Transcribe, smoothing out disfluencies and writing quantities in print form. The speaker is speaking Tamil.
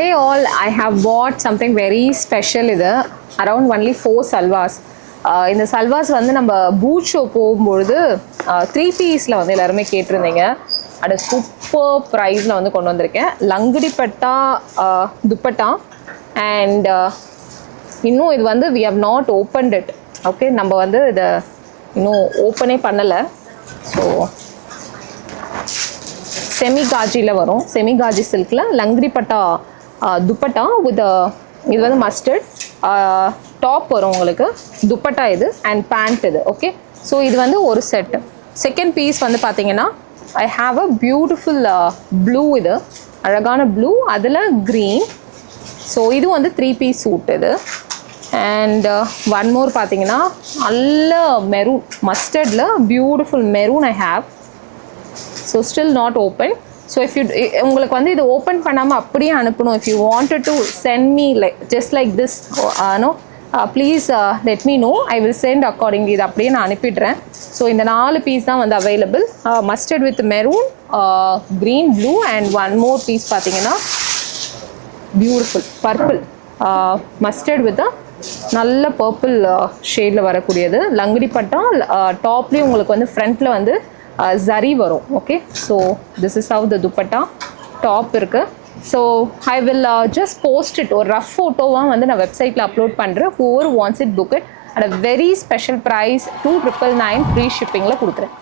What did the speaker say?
Hey all, I have bought something very special இது around only 4 salwars. இந்த சல்வாஸ் வந்து நம்ம பூட் ஷோ போகும்பொழுது 3 பீஸில் வந்து எல்லாருமே கேட்டிருந்தீங்க. அது சூப்பர் ப்ரைஸில் வந்து கொண்டு வந்திருக்கேன். லங்குடி பட்டா துப்பட்டா அண்ட் இன்னும் இது வந்து we have not opened it. Okay, நம்ம வந்து இதை இன்னும் ஓப்பனே பண்ணலை. ஸோ செமி காஜியில் வரும், செமி காஜி சில்கில் லங்குடி பட்டா துப்பட்டா வித் இது வந்து மஸ்டர்ட் டாப் வரும் உங்களுக்கு, துப்பட்டா இது அண்ட் பேண்ட் இது. ஓகே, ஸோ இது வந்து ஒரு செட். செகண்ட் பீஸ் வந்து பார்த்தீங்கன்னா I have a beautiful blue, இது அழகான ப்ளூ, அதில் க்ரீன். ஸோ இது வந்து 3 பீஸ் சூட் இது. அண்ட் ஒன் மோர் பார்த்தீங்கன்னா நல்ல மெரூன், மஸ்டர்டில் beautiful maroon I have. So still not open. So if you உங்களுக்கு வந்து இது ஓப்பன் பண்ணாமல் அப்படியே அனுப்பணும், if you wanted to send me like just like this no please let me know, I will send accordingly. இது அப்படியே நான் அனுப்பிடுறேன். ஸோ இந்த 4 பீஸ் தான் வந்து available, mustard with maroon, green, blue and one more piece பார்த்தீங்கன்னா பியூட்டிஃபுல் பர்பிள், மஸ்டர்ட் வித் நல்ல பர்பிள் ஷேடில் வரக்கூடியது. லங்குடி பட்டா டாப்லேயும் உங்களுக்கு வந்து ஃப்ரண்ட்டில் வந்து zari வரும். Okay, so this is how the dupatta top இருக்கு. So I will just post it, ஒரு ரஃப் ஃபோட்டோவாக வந்து நான் வெப்சைட்டில் அப்லோட் பண்ணுறேன். whoever wants it book it at a very special price 2999 free ஷிப்பிங்கில் கொடுக்குறேன்.